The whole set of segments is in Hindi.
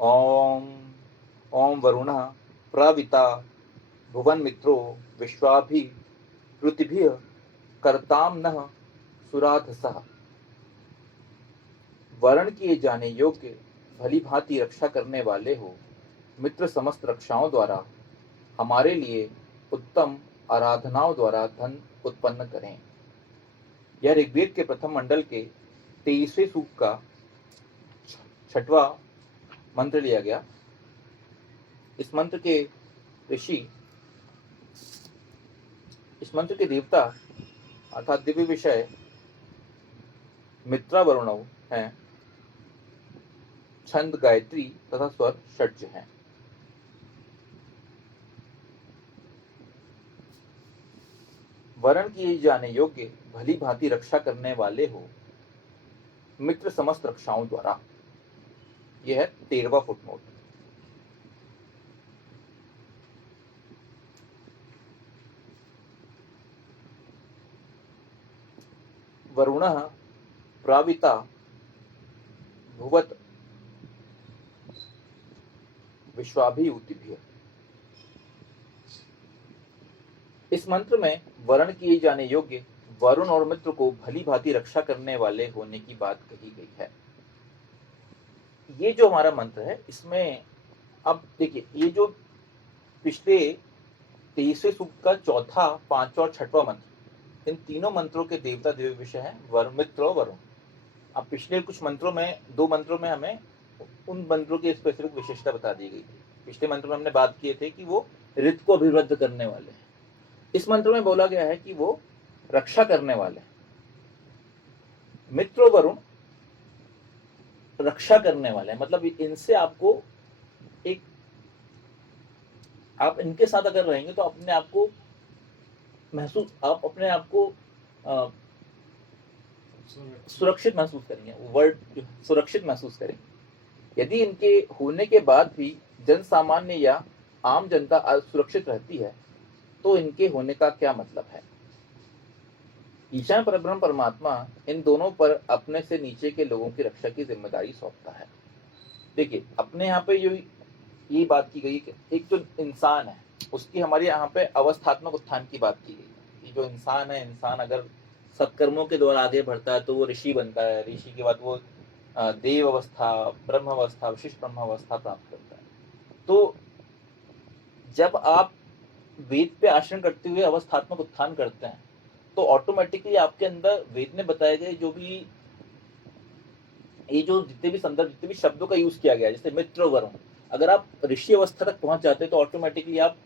ओम ओम वरुणः प्रविता भुवन्मित्रो विश्वाभिवृद्धिभिः कर्तां नः सुराधसः। वर्ण किए जाने योग्य भली भांति रक्षा करने वाले हो, मित्र समस्त रक्षाओं द्वारा हमारे लिए उत्तम आराधनाओं द्वारा धन उत्पन्न करें। यह ऋग्वेद के प्रथम मंडल के 23वें सूक्त का 6वां मंत्र लिया गया। इस मंत्र के ऋषि, इस मंत्र के देवता अर्थात दिव्य विषय मित्रा वरुणव हैं, छंद गायत्री तथा स्वर षड्ज हैं। वर्ण किए जाने योग्य भली भांति रक्षा करने वाले हो, मित्र समस्त रक्षाओं द्वारा। यह है 13वां फुटनोट। वरुणः प्राविता भुवत विश्वाभियुतिभिः। इस मंत्र में वर्ण किए जाने योग्य वरुण और मित्र को भली भांति रक्षा करने वाले होने की बात कही गई है। ये जो हमारा मंत्र है, इसमें अब देखिए, ये जो पिछले 23वें सूक्त का चौथा, पांचवा और छठवां मंत्र, इन तीनों मंत्रों के देवता दिव्य विषय है वरुण, मित्र और वरुण। अब पिछले कुछ मंत्रों में, 2 मंत्रों में हमें उन मंत्रों की स्पेसिफिक विशेषता बता दी गई थी। पिछले मंत्र में हमने बात किए थे कि वो ऋत को अभिवृद्ध करने वाले हैं। इस मंत्र में बोला गया है कि वो रक्षा करने वाले हैं। मित्र वरुण रक्षा करने वाले हैं, मतलब इनसे आपको एक, आप इनके साथ अगर रहेंगे तो अपने आप को महसूस, आप अपने आप को सुरक्षित महसूस करेंगे। वर्ड सुरक्षित महसूस करेंगे। यदि इनके होने के बाद भी जन सामान्य या आम जनता असुरक्षित रहती है तो इनके होने का क्या मतलब है। ईशान परब्रह्म परमात्मा इन दोनों पर अपने से नीचे के लोगों की रक्षा की जिम्मेदारी सौंपता है। देखिए, अपने यहाँ पे जो ये बात की गई कि एक जो इंसान है उसकी हमारे यहाँ पे अवस्थात्मक उत्थान की बात की गई है। ये जो इंसान है, इंसान अगर सत्कर्मों के द्वारा आगे बढ़ता है तो वो ऋषि बनता है। ऋषि के बाद वो देव अवस्था, ब्रह्म अवस्था, विशिष्ट ब्रह्म अवस्था प्राप्त करता है। तो जब आप वेद पे आश्रय करते हुए अवस्थात्मक उत्थान करते हैं तो ऑटोमेटिकली आपके अंदर वेद में बताए गए जो भी, ये जो जितने भी संदर्भ, जितने भी शब्दों का यूज किया गया है, जैसे मित्र वरुण, अगर आप ऋषि अवस्था तक पहुंच जाते हैं तो ऑटोमेटिकली आप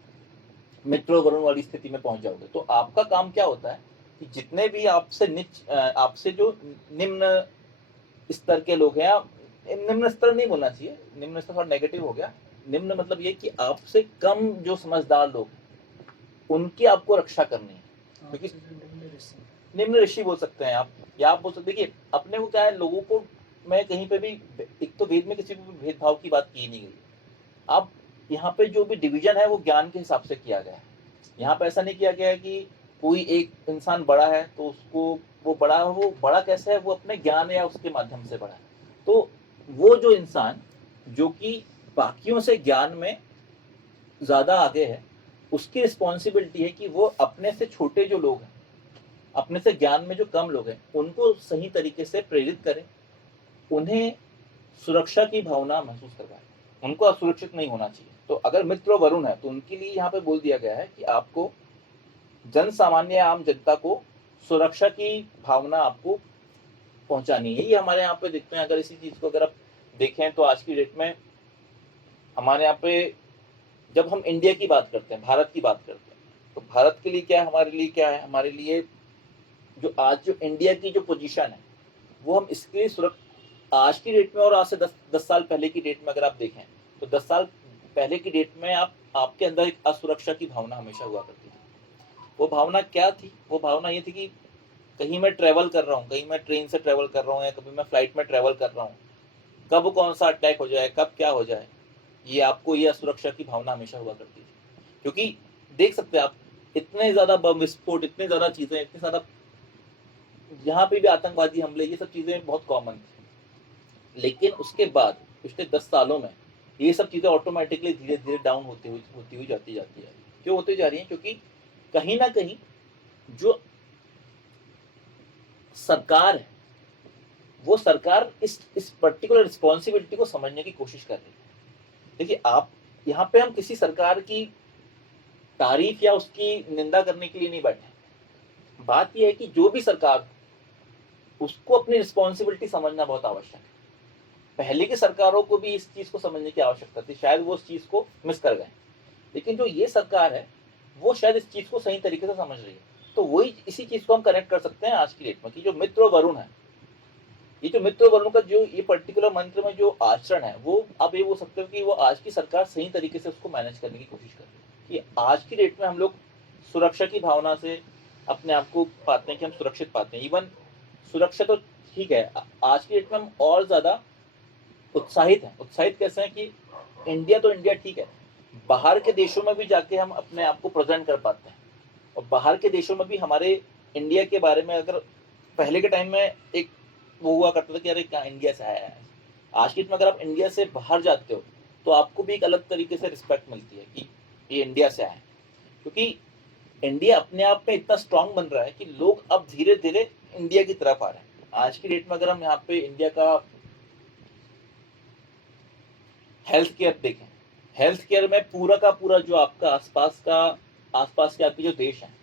मित्र वरुण वाली स्थिति में पहुंच जाओगे। तो आपका काम क्या होता है कि जितने भी आपसे जो निम्न स्तर के लोग हैं, निम्न स्तर नहीं बोलना चाहिए, निम्न स्तर थोड़ा नेगेटिव हो गया। निम्न मतलब ये कि आपसे कम जो समझदार लोग, उनकी आपको रक्षा करनी है। क्योंकि निम्न ऋषि बोल सकते हैं आप, या आप बोल सकते, देखिए अपने को क्या है, लोगों को मैं कहीं पे भी, एक तो वेद में किसी को भी भेदभाव की बात की नहीं गई। अब यहाँ पे जो भी डिवीजन है वो ज्ञान के हिसाब से किया गया है। यहाँ पे ऐसा नहीं किया गया है कि कोई एक इंसान बड़ा है तो उसको, वो बड़ा कैसे है, वो अपने ज्ञान या उसके माध्यम से बड़ा है। तो वो जो इंसान जो कि बाकियों से ज्ञान में ज्यादा आगे है, उसकी रिस्पॉन्सिबिलिटी है कि वो अपने से छोटे जो लोग हैं, अपने से ज्ञान में जो कम लोग हैं, उनको सही तरीके से प्रेरित करें, उन्हें सुरक्षा की भावना महसूस करवाएं, उनको असुरक्षित नहीं होना चाहिए। तो अगर मित्र वरुण है तो उनके लिए यहाँ पे बोल दिया गया है कि आपको जन सामान्य आम जनता को सुरक्षा की भावना आपको पहुंचानी है। ये हमारे यहाँ पे देखते हैं, अगर इसी चीज को अगर आप देखें तो आज की डेट में हमारे यहाँ पे जब हम इंडिया की बात करते हैं, भारत की बात करते हैं, तो भारत के लिए क्या है, हमारे लिए क्या है, हमारे लिए जो आज जो इंडिया की जो पोजीशन है वो हम इसके आज की डेट में और आज से 10 साल पहले की डेट में अगर आप देखें तो 10 साल पहले की डेट में आपके अंदर एक असुरक्षा की भावना हमेशा हुआ करती थी। वो भावना क्या थी? वो भावना ये थी कि कहीं मैं ट्रेवल कर रहा हूँ, कहीं मैं ट्रेन से ट्रेवल कर रहा हूँ या कभी मैं फ्लाइट में ट्रेवल कर रहा हूँ, कब कौन सा अटैक हो जाए, कब क्या हो जाए, ये आपको ये असुरक्षा की भावना हमेशा हुआ करती थी। क्योंकि देख सकते हैं आप, इतने ज्यादा बम विस्फोट, इतने ज्यादा चीजें, इतनी ज्यादा यहाँ पे भी आतंकवादी हमले, ये सब चीजें बहुत कॉमन थी। लेकिन उसके बाद पिछले 10 सालों में ये सब चीज़ें ऑटोमेटिकली धीरे धीरे डाउन होती हुई जाती है। क्यों होती जा रही है? क्योंकि कहीं ना कहीं जो सरकार है, वो सरकार इस पर्टिकुलर रिस्पॉन्सिबिलिटी को समझने की कोशिश कर रही है। देखिए, आप यहाँ पे हम किसी सरकार की तारीफ या उसकी निंदा करने के लिए नहीं बैठे। बात यह है कि जो भी सरकार, उसको अपनी रिस्पॉन्सिबिलिटी समझना बहुत आवश्यक है। पहले की सरकारों को भी इस चीज को समझने की आवश्यकता थी, शायद वो उस चीज को मिस कर गए, लेकिन जो ये सरकार है वो शायद इस चीज को सही तरीके से समझ रही है। तो वही इसी चीज को हम कनेक्ट कर सकते हैं आज की डेट में कि जो मित्र और वरुण है, ये जो मित्र और वरुण का जो ये पर्टिकुलर मंत्र में जो आचरण है, वो आप ये बोल सकते हो कि वो आज की सरकार सही तरीके से उसको मैनेज करने की कोशिश कर रही है। कि आज की डेट में हम लोग सुरक्षा की भावना से अपने आप को पाते हैं कि हम सुरक्षित पाते हैं। इवन सुरक्षा तो ठीक है, आज की डेट में हम और ज्यादा उत्साहित हैं। उत्साहित कैसे हैं कि इंडिया तो इंडिया ठीक है, बाहर के देशों में भी जाके हम अपने आप को प्रेजेंट कर पाते हैं। और बाहर के देशों में भी हमारे इंडिया के बारे में, अगर पहले के टाइम में एक वो हुआ करता था कि अरे क्या इंडिया से आया है, आज की डेट में अगर आप इंडिया से बाहर जाते हो तो आपको भी एक अलग तरीके से रिस्पेक्ट मिलती है कि ये इंडिया से आए हैं। क्योंकि इंडिया अपने आप में इतना स्ट्रांग बन रहा है कि लोग अब धीरे धीरे इंडिया की तरफ आ रहे हैं। आज की डेट में अगर हम यहाँ पे इंडिया का हेल्थ केयर देखें, हेल्थ केयर में पूरा का पूरा जो आपका आसपास के आपके जो देश हैं,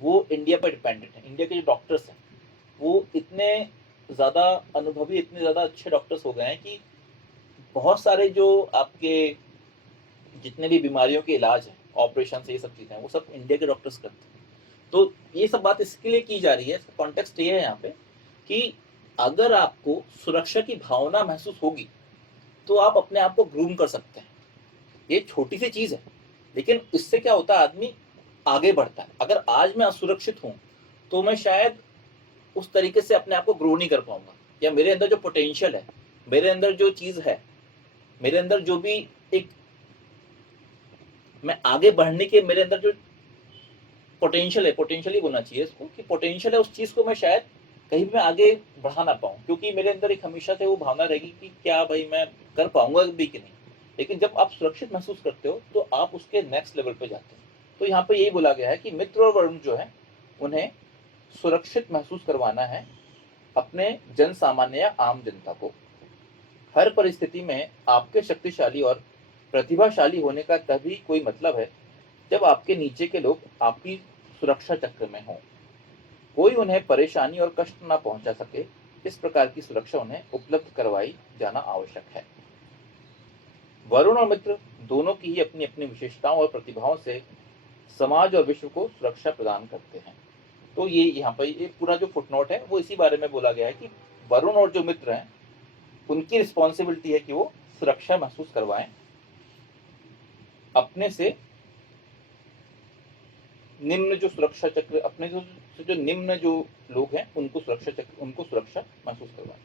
वो इंडिया पर डिपेंडेंट है। इंडिया के जो डॉक्टर्स हैं वो इतने ज़्यादा अनुभवी, इतने ज़्यादा अच्छे डॉक्टर्स हो गए हैं कि बहुत सारे जो आपके जितने भी बीमारियों के इलाज हैं, ऑपरेशन से ये सब चीज़ें हैं, वो सब इंडिया के डॉक्टर्स करते हैं। तो ये सब बात इसके लिए की जा रही है, इसका कॉन्टेक्स्ट ये है यहाँ पे कि अगर आपको सुरक्षा की भावना महसूस होगी तो आप अपने आप को ग्रूम कर सकते हैं। ये छोटी सी चीज है, लेकिन इससे क्या होता है, आदमी आगे बढ़ता है। अगर आज मैं असुरक्षित हूं तो मैं शायद उस तरीके से अपने आप को ग्रो नहीं कर पाऊंगा, या मेरे अंदर जो पोटेंशियल है, मेरे अंदर जो चीज है, मेरे अंदर जो भी एक मैं आगे बढ़ने के मेरे अंदर जो पोटेंशियल है, पोटेंशियल ही बोलना चाहिए इसको, कि पोटेंशियल है, उस चीज को मैं शायद कहीं भी मैं आगे बढ़ा ना पाऊँ, क्योंकि मेरे अंदर एक हमेशा से वो भावना रहेगी कि क्या भाई मैं कर पाऊंगा भी कि नहीं। लेकिन जब आप सुरक्षित महसूस करते हो तो आप उसके नेक्स्ट लेवल पे जाते हो। तो यहाँ पे यही बोला गया है कि मित्र और वरुण जो है, उन्हें सुरक्षित महसूस करवाना है अपने जन सामान्य या आम जनता को। हर परिस्थिति में आपके शक्तिशाली और प्रतिभाशाली होने का तभी कोई मतलब है जब आपके नीचे के लोग आपकी सुरक्षा चक्र में हों। कोई उन्हें परेशानी और कष्ट न पहुंचा सके, इस प्रकार की सुरक्षा उन्हें उपलब्ध करवाई जाना आवश्यक है। वरुण और मित्र दोनों की ही अपनी अपनी विशेषताओं और प्रतिभाओं से समाज और विश्व को सुरक्षा प्रदान करते हैं। तो ये यहाँ पर ये पूरा जो फुटनोट है वो इसी बारे में बोला गया है कि वरुण और जो मित्र हैं, उनकी रिस्पॉन्सिबिलिटी है कि वो सुरक्षा महसूस करवाएं अपने से निम्न जो सुरक्षा चक्र, अपने जो निम्न जो लोग हैं उनको सुरक्षा महसूस करवाएं।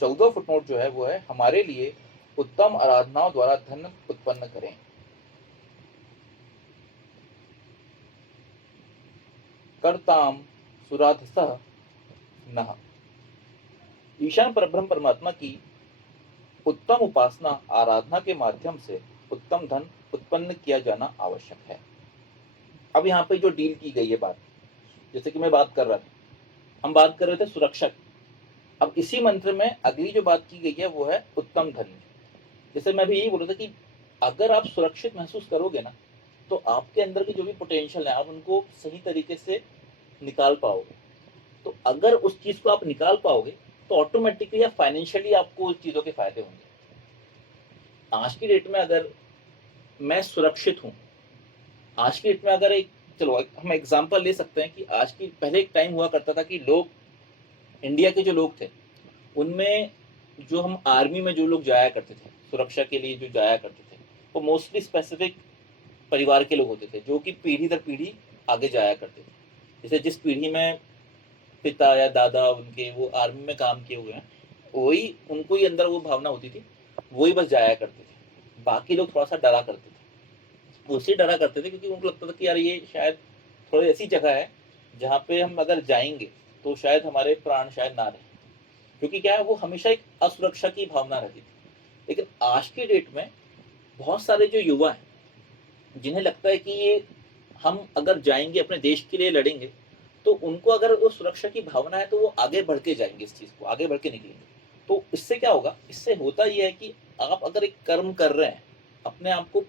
14 फुटनोट जो है वो है, हमारे लिए उत्तम आराधनाओं द्वारा धन उत्पन्न करें। कर्ताम सुराधसः नः। ईशान परब्रह्म परमात्मा की उत्तम उपासना आराधना के माध्यम से उत्तम धन उत्पन्न किया जाना आवश्यक है। अब यहाँ पे जो डील की गई है बात, जैसे कि मैं बात कर रहा था, हम बात कर रहे थे सुरक्षा की। अब इसी मंत्र में अगली जो बात की गई है वो है उत्तम धन। जैसे मैं भी यही बोल रहा था कि अगर आप सुरक्षित महसूस करोगे ना, तो आपके अंदर की जो भी पोटेंशियल है आप उनको सही तरीके से निकाल पाओगे। तो अगर उस चीज को आप निकाल पाओगे तो ऑटोमेटिकली या फाइनेंशियली आपको उस चीजों के फायदे होंगे। आज की डेट में अगर मैं सुरक्षित हूँ, आज की डेट में अगर एक, चलो हम एग्जांपल ले सकते हैं कि आज की, पहले एक टाइम हुआ करता था कि लोग, इंडिया के जो लोग थे उनमें, जो हम आर्मी में जो लोग जाया करते थे सुरक्षा के लिए, जो जाया करते थे वो मोस्टली स्पेसिफिक परिवार के लोग होते थे, जो कि पीढ़ी दर पीढ़ी आगे जाया करते थे। जैसे जिस पीढ़ी में पिता या दादा उनके वो आर्मी में काम किए हुए हैं, वही उनको ही अंदर वो भावना होती थी, वही बस जाया करते थे। बाकी लोग थोड़ा सा डरा करते थे, वो इसलिए डरा करते थे क्योंकि उनको लगता था कि यार ये शायद थोड़ी ऐसी जगह है जहाँ पे हम अगर जाएंगे तो शायद हमारे प्राण शायद ना रहे, क्योंकि क्या है, वो हमेशा एक असुरक्षा की भावना रहती थी। लेकिन आज की डेट में बहुत सारे जो युवा हैं जिन्हें लगता है कि ये हम अगर जाएंगे अपने देश के लिए लड़ेंगे तो उनको अगर वो सुरक्षा की भावना है तो वो आगे बढ़ के जाएंगे, इस चीज़ को आगे बढ़ के निकलेंगे। तो इससे क्या होगा, इससे होता ये है कि आप अगर एक कर्म कर रहे हैं, अपने आप को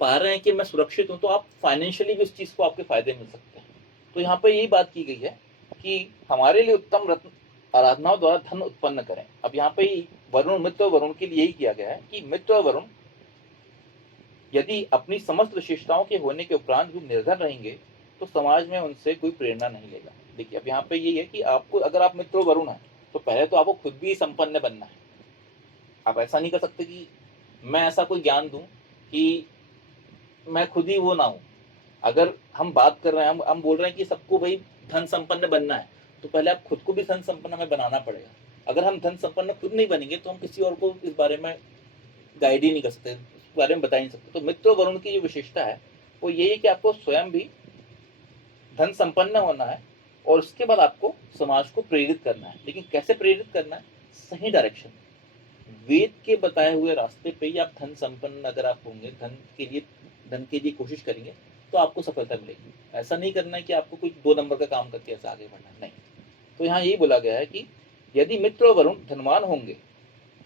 पा रहे हैं कि मैं सुरक्षित हूँ, तो आप फाइनेंशियली भी उस चीज़ को आपके फायदे मिल सकते हैं। तो यहाँ पर यही बात की गई है कि हमारे लिए उत्तम रत्न आराधनाओं द्वारा धन उत्पन्न करें। अब यहाँ पे ही वरुण, मित्र और वरुण के लिए यही किया गया है कि मित्र और वरुण यदि अपनी समस्त विशेषताओं के होने के उपरांत भी निर्धन रहेंगे तो समाज में उनसे कोई प्रेरणा नहीं लेगा। देखिए अब यहाँ पे यही है कि आपको, अगर आप मित्र वरुण हैं तो पहले तो आपको खुद भी संपन्न बनना है। आप ऐसा नहीं कर सकते कि मैं ऐसा कोई ज्ञान दूं कि मैं खुद ही वो ना हूं। अगर हम बात कर रहे हैं, हम बोल रहे हैं कि सबको भाई धन संपन्न बनना है, तो पहले आप खुद को भी धन संपन्न हमें बनाना पड़ेगा। अगर हम धन संपन्न खुद नहीं बनेंगे तो हम किसी और को इस बारे में गाइड ही नहीं कर सकते, इस बारे में बता ही नहीं सकते। तो मित्र वरुण की जो विशेषता है वो यही है कि आपको स्वयं भी धन संपन्न होना है और उसके बाद आपको समाज को प्रेरित करना है। लेकिन कैसे प्रेरित करना है? सही डायरेक्शन, वेद के बताए हुए रास्ते पे ही आप धन संपन्न अगर आप होंगे, धन के लिए कोशिश करेंगे तो आपको सफलता मिलेगी। ऐसा नहीं करना है कि आपको कुछ 2 नंबर का काम करके ऐसा आगे बढ़ना है, नहीं। तो यहाँ यही बोला गया है कि यदि मित्र और वरुण धनवान होंगे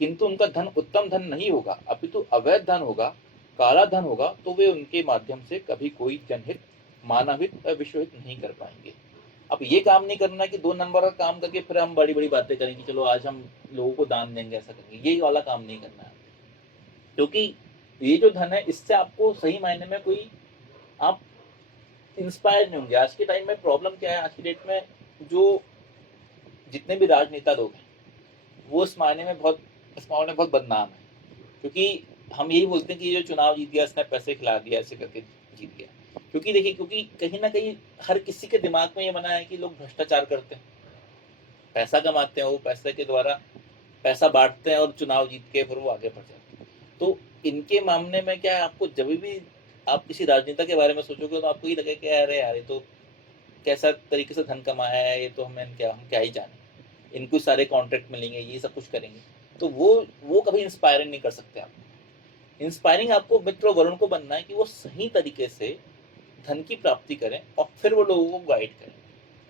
किंतु उनका धन उत्तम धन नहीं होगा, अपितु अवैध धन होगा, काला धन होगा, तो वे उनके माध्यम से कभी कोई जनहित, मानवहित और विश्वहित नहीं कर पाएंगे। अब ये काम नहीं करना है कि 2 नंबर का काम करके फिर हम बड़ी बड़ी बातें करेंगे, चलो आज हम लोगों को दान देंगे, ऐसा करेंगे, ये वाला काम नहीं करना है। क्योंकि ये जो धन है इससे आपको सही मायने में कोई, आप इंस्पायर नहीं होंगे। आज के टाइम में प्रॉब्लम क्या है, आज की डेट में जो जितने भी राजनेता लोग हैं वो इस मायने में बहुत बदनाम है। क्योंकि हम यही बोलते हैं कि ये जो चुनाव जीत गया इसने पैसे खिला दिया, ऐसे करके जीत गया। क्योंकि देखिए, क्योंकि कहीं ना कहीं हर किसी के दिमाग में ये बना है कि लोग भ्रष्टाचार करते हैं, पैसा कमाते हैं, वो पैसे के द्वारा पैसा बांटते हैं और चुनाव जीत के फिर वो आगे बढ़ जाते हैं। तो इनके मामले में क्या है, आपको जब भी आप किसी राजनेता के बारे में सोचोगे तो आपको ये लगेगा कि अरे यार ये तो कैसा तरीके से धन कमाया है, ये तो हम क्या ही जाने, इनको सारे कॉन्ट्रैक्ट मिलेंगे, ये सब कुछ करेंगे। तो वो कभी इंस्पायरिंग नहीं कर सकते आप। इंस्पायरिंग आपको मित्र वरुण को बनना है कि वो सही तरीके से धन की प्राप्ति करें और फिर वो लोगों को गाइड करें।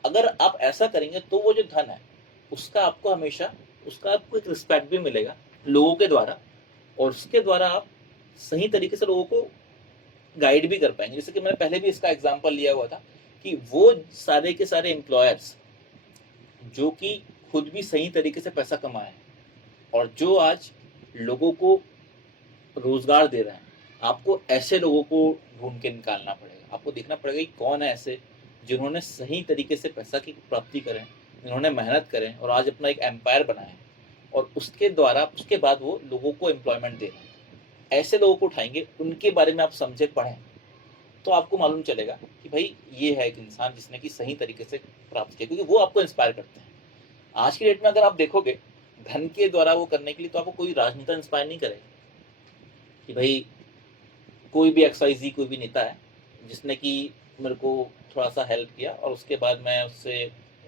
अगर आप ऐसा करेंगे तो वो जो धन है उसका आपको हमेशा, उसका आपको एक रिस्पेक्ट भी मिलेगा लोगों के द्वारा, और उसके द्वारा आप सही तरीके से लोगों को गाइड भी कर पाएंगे। जैसे कि मैंने पहले भी इसका एग्जांपल लिया हुआ था कि वो सारे के सारे एम्प्लॉयर्स जो कि खुद भी सही तरीके से पैसा कमाए और जो आज लोगों को रोजगार दे रहे हैं, आपको ऐसे लोगों को ढूंढ के निकालना पड़ेगा। आपको देखना पड़ेगा कि कौन है ऐसे जिन्होंने सही तरीके से पैसा की प्राप्ति करें, जिन्होंने मेहनत करें और आज अपना एक एम्पायर बनाए, और उसके द्वारा उसके बाद वो लोगों को एम्प्लॉयमेंट दे रहे हैं। ऐसे लोगों को उठाएंगे, उनके बारे में आप समझे पढ़ें, तो आपको मालूम चलेगा कि भाई ये है एक इंसान जिसने कि सही तरीके से प्राप्त किया, क्योंकि वो आपको इंस्पायर करते हैं। आज की डेट में अगर आप देखोगे धन के द्वारा वो करने के लिए, तो आपको कोई राजनेता इंस्पायर नहीं करेगा कि भाई कोई भी XYZ कोई भी नेता है जिसने कि मेरे को थोड़ा सा हेल्प किया और उसके बाद मैं उससे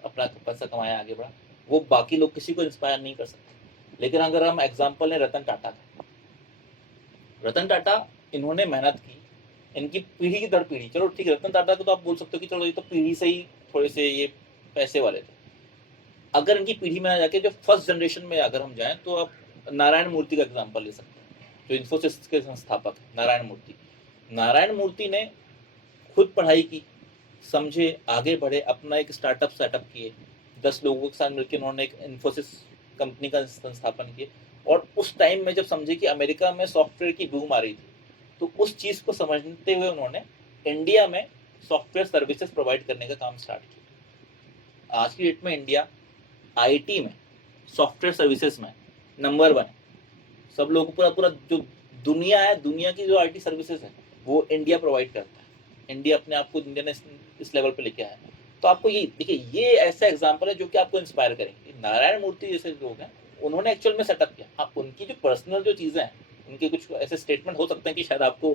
अपना पैसा कमाया, आगे बढ़ा, वो बाकी लोग किसी को इंस्पायर नहीं कर सकते। लेकिन अगर हम एग्जांपल लें रतन टाटा का, रतन टाटा इन्होंने मेहनत की, इनकी पीढ़ी की दर पीढ़ी, चलो ठीक है रतन टाटा को तो आप बोल सकते हो कि चलो ये तो पीढ़ी से ही थोड़े से ये पैसे वाले थे। अगर इनकी पीढ़ी में आ जाके जो फर्स्ट जनरेशन में अगर हम जाएं तो आप नारायण मूर्ति का एग्जांपल ले सकते हैं, जो इन्फोसिस के संस्थापक है नारायण मूर्ति। नारायण मूर्ति ने खुद पढ़ाई की, समझे, आगे बढ़े, अपना एक स्टार्टअप सेटअप किए, 10 लोगों के साथ मिलकर उन्होंने एक इन्फोसिस कंपनी का संस्थापन किया। और उस टाइम में जब समझे कि अमेरिका में सॉफ्टवेयर की बूम आ रही थी, तो उस चीज़ को समझते हुए उन्होंने इंडिया में सॉफ्टवेयर सर्विसेज प्रोवाइड करने का काम स्टार्ट किया। आज की डेट में इंडिया आईटी में, सॉफ्टवेयर सर्विसेज में नंबर 1 है। सब लोग पूरा पूरा जो दुनिया है, दुनिया की जो आईटी सर्विसेज है वो इंडिया प्रोवाइड करता है। इंडिया अपने आप को इंडिया ने इस लेवल पे लेके आया है। तो आपको ये देखिए, ये ऐसा एग्जांपल है जो कि आपको इंस्पायर करेंगे। नारायण मूर्ति जैसे लोग हैं, उन्होंने एक्चुअल में सेटअप किया। हाँ, उनकी जो पर्सनल जो चीज़ें हैं, उनके कुछ ऐसे स्टेटमेंट हो सकते हैं कि शायद आपको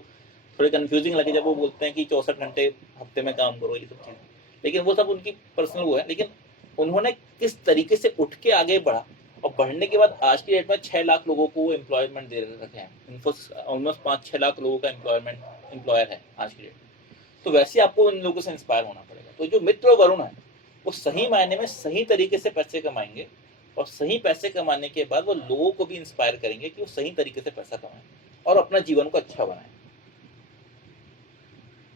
थोड़े कन्फ्यूजिंग लगे जब वो बोलते हैं कि 64 घंटे हफ्ते में काम करो, ये सब चीज़, लेकिन वो सब उनकी पर्सनल वो है। लेकिन उन्होंने किस तरीके से उठ के आगे बढ़ा और बढ़ने के बाद आज की डेट में 6 लाख लोगों को एम्प्लॉयमेंट दे रखे हैं। इन्फोसिस ऑलमोस्ट 5-6 लाख लोगों का एम्प्लॉयर है आज की डेट में। तो वैसे आपको इन लोगों से इंस्पायर होना पड़ेगा। तो जो मित्र वरुण है वो सही मायने में सही तरीके से पैसे कमाएंगे, और सही पैसे कमाने के बाद वो लोगों को भी इंस्पायर करेंगे कि वो सही तरीके से पैसा कमाएं और अपना जीवन को अच्छा बनाएं।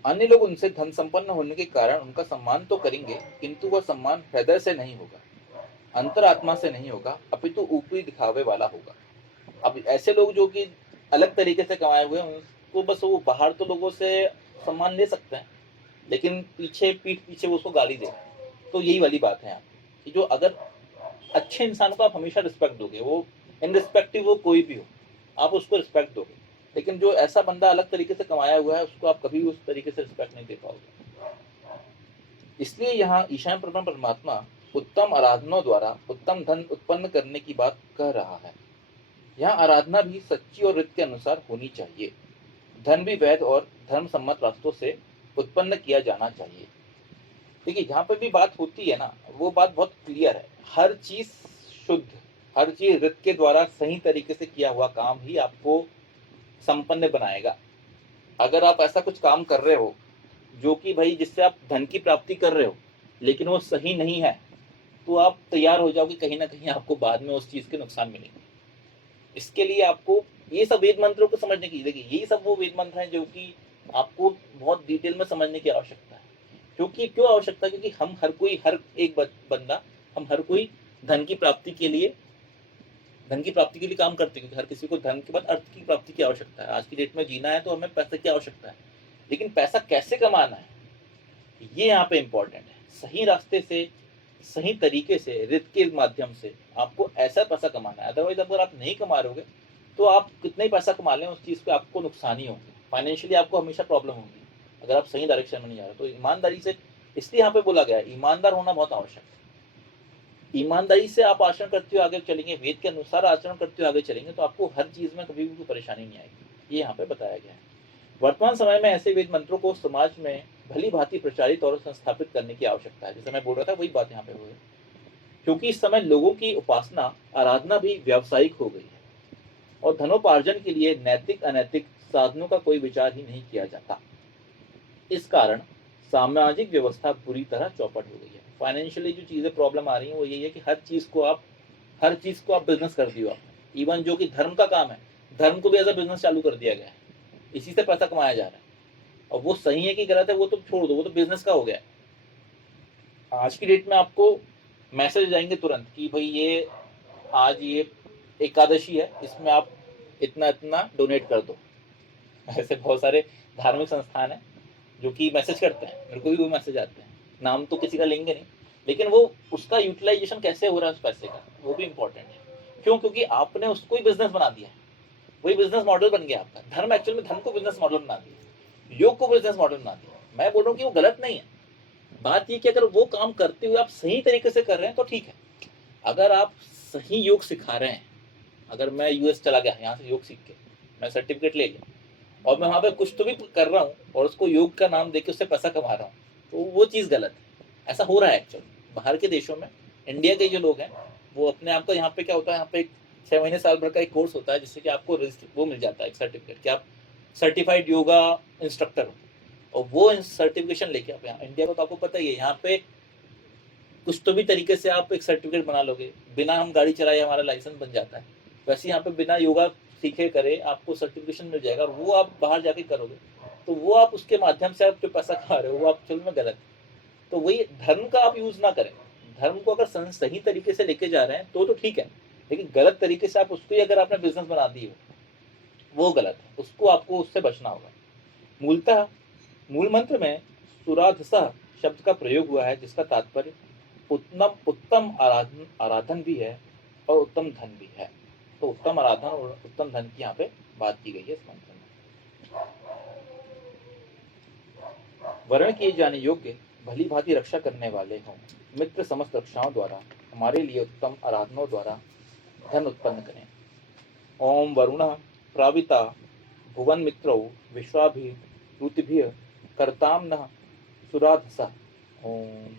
अन्य लोग उनसे धन संपन्न होने के कारण उनका सम्मान तो करेंगे, किंतु वह सम्मान हृदय से नहीं होगा, अंतरात्मा से नहीं होगा, अपितु ऊपरी दिखावे वाला होगा। अब ऐसे लोग जो कि अलग तरीके से कमाए हुए हैं, उनको बस वो बाहर तो लोगों से सम्मान ले सकते हैं, लेकिन पीठ पीछे वो उसको गाली दे। तो यही वाली बात है यहाँ कि जो अगर अच्छे इंसान को आप हमेशा रिस्पेक्ट दोगे, वो इनरिस्पेक्टिव वो कोई भी हो, आप उसको रिस्पेक्ट दोगे। लेकिन जो ऐसा बंदा अलग तरीके से कमाया हुआ है, उसको आप कभी उस तरीके से रिस्पेक्ट नहीं दे पाओगे। इसलिए यहाँ ईशान परमात्मा उत्तम आराधनाओं द्वारा उत्तम धन उत्पन्न करने की बात कह रहा है। यहाँ आराधना भी सच्ची और रीत के अनुसार होनी चाहिए। धन भी वैध और धर्म सम्मत रास्तों से उत्पन्न किया जाना चाहिए। देखिए जहाँ पर भी बात होती है ना, वो बात बहुत क्लियर है। हर चीज शुद्ध, हर चीज रीत के द्वारा सही तरीके से किया हुआ काम ही आपको संपन्न बनाएगा। अगर आप ऐसा कुछ काम कर रहे हो जो कि भाई जिससे आप धन की प्राप्ति कर रहे हो, लेकिन वो सही नहीं है, तो आप तैयार हो जाओगे कहीं ना कहीं आपको बाद में उस चीज के नुकसान मिलेंगे। इसके लिए आपको ये सब वेद मंत्रों को समझने की, देखिए यही सब वो वेद मंत्र हैं जो कि आपको बहुत डिटेल में समझने की आवश्यकता है। क्योंकि क्यों आवश्यकता है? क्योंकि हम हर एक बंदा, हम हर कोई धन की प्राप्ति के लिए काम करते हैं। क्योंकि हर किसी को धन के बाद अर्थ की प्राप्ति की आवश्यकता है। आज की डेट में जीना है तो हमें पैसे की आवश्यकता है, लेकिन पैसा कैसे कमाना है ये यहाँ पे इंपॉर्टेंट है। सही रास्ते से, सही तरीके से, रित के माध्यम से आपको ऐसा पैसा कमाना है। अदरवाइज अगर आप नहीं कमा रहोगे तो आप कितना ही पैसा कमा लें, उस चीज़ पे आपको नुकसान ही होगी, फाइनेंशियली आपको हमेशा प्रॉब्लम होगी अगर आप सही डायरेक्शन में नहीं जा रहे। तो ईमानदारी से, इसलिए यहाँ पे बोला गया है ईमानदार होना बहुत आवश्यक है। ईमानदारी से आप आचरण करते हुए आगे चलेंगे, वेद के अनुसार आचरण करते हुए आगे चलेंगे, तो आपको हर चीज़ में कभी भी कोई परेशानी नहीं आएगी। ये यहाँ पे बताया गया है। वर्तमान समय में ऐसे वेद मंत्रों को समाज में भली भांति प्रचारित और संस्थापित करने की आवश्यकता है। जैसे मैं बोल रहा था वही बात यहाँ पे हो रही है। क्योंकि इस समय लोगों की उपासना, आराधना भी व्यावसायिक हो गई है, और धनोपार्जन के लिए नैतिक अनैतिक साधनों का कोई विचार ही नहीं किया जाता। इस कारण सामाजिक व्यवस्था पूरी तरह चौपट हो गई है। फाइनेंशियली जो चीजें प्रॉब्लम आ रही है वो यही है कि हर चीज को आप बिजनेस कर दियो आपने। इवन जो कि धर्म का काम है, धर्म को भी एज अ बिजनेस चालू कर दिया गया है। इसी से पैसा कमाया जा रहा है। और वो सही है कि गलत है वो तो छोड़ दो, वो तो बिजनेस का हो गया। आज की डेट में आपको मैसेज जाएंगे तुरंत कि भाई ये आज ये एकादशी है, इसमें आप इतना इतना डोनेट कर दो। ऐसे बहुत सारे धार्मिक संस्थान हैं जो कि मैसेज करते हैं, मेरे को भी वो मैसेज आते हैं। नाम तो किसी का लेंगे नहीं, लेकिन वो उसका यूटिलाइजेशन कैसे हो रहा है उस पैसे का, वो भी इंपॉर्टेंट है। क्यों? क्योंकि आपने उसको ही बिजनेस बना दिया है। वही बिजनेस मॉडल बन गया आपका। धर्म एक्चुअल में धर्म को बिजनेस मॉडल बना दिया, योग को बिजनेस मॉडल बना दिया। मैं बोल रहा हूँ कि वो गलत नहीं है। बात ये कि अगर वो काम करते हुए आप सही तरीके से कर रहे हैं तो ठीक है। अगर आप सही योग सिखा रहे हैं, अगर मैं यूएस चला गया यहाँ से योग सीख के, मैं सर्टिफिकेट ले लिया और मैं वहाँ पे कुछ तो भी कर रहा हूँ और उसको योग का नाम देके उससे पैसा कमा रहा हूँ, तो वो चीज़ गलत है। ऐसा हो रहा है एक्चुअल बाहर के देशों में। इंडिया के जो लोग हैं वो अपने आप को, यहाँ पे क्या होता है, यहाँ पे एक 6 महीने साल भर का एक कोर्स होता है जिससे कि आपको वो मिल जाता है, एक सर्टिफिकेट कि आप सर्टिफाइड योगा इंस्ट्रक्टर हो। और वो सर्टिफिकेशन लेके आप यहाँ, इंडिया को तो आपको पता ही है, यहाँ पे कुछ तो भी तरीके से आप एक सर्टिफिकेट बना लोगे, बिना हम गाड़ी चलाए हमारा लाइसेंस बन जाता है। वैसे यहाँ पे बिना योगा सीखे करे आपको सर्टिफिकेशन मिल जाएगा, और वो आप बाहर जाके करोगे तो वो आप उसके माध्यम से आप जो पैसा खा रहे हो वो आप चल में गलत है। तो वही धर्म का आप यूज ना करें। धर्म को अगर सही तरीके से लेके जा रहे हैं तो ठीक है, लेकिन गलत तरीके से आप उसको ही अगर आपने बिजनेस बना दी हो वो गलत है, उसको आपको उससे बचना होगा। मूलतः मूल मंत्र में सुराधसः शब्द का प्रयोग हुआ है, जिसका तात्पर्य उत्तम उत्तम आराधन भी है और उत्तम धन भी है। तो उत्तम आराधन और उत्तम धन की यहाँ पे बात की गई है इस मंत्र में। वर्ण किए जाने योग्य भली भांति रक्षा करने वाले हों, मित्र समस्त रक्षाओं द्वारा हमारे लिए उत्तम आराधनों द्वारा धन उत्पन्न करें। ओम वरुण प्राविता भुवन मित्रौ विश्वाभि ऋतुभिः करताम न सुराधसः। ओम।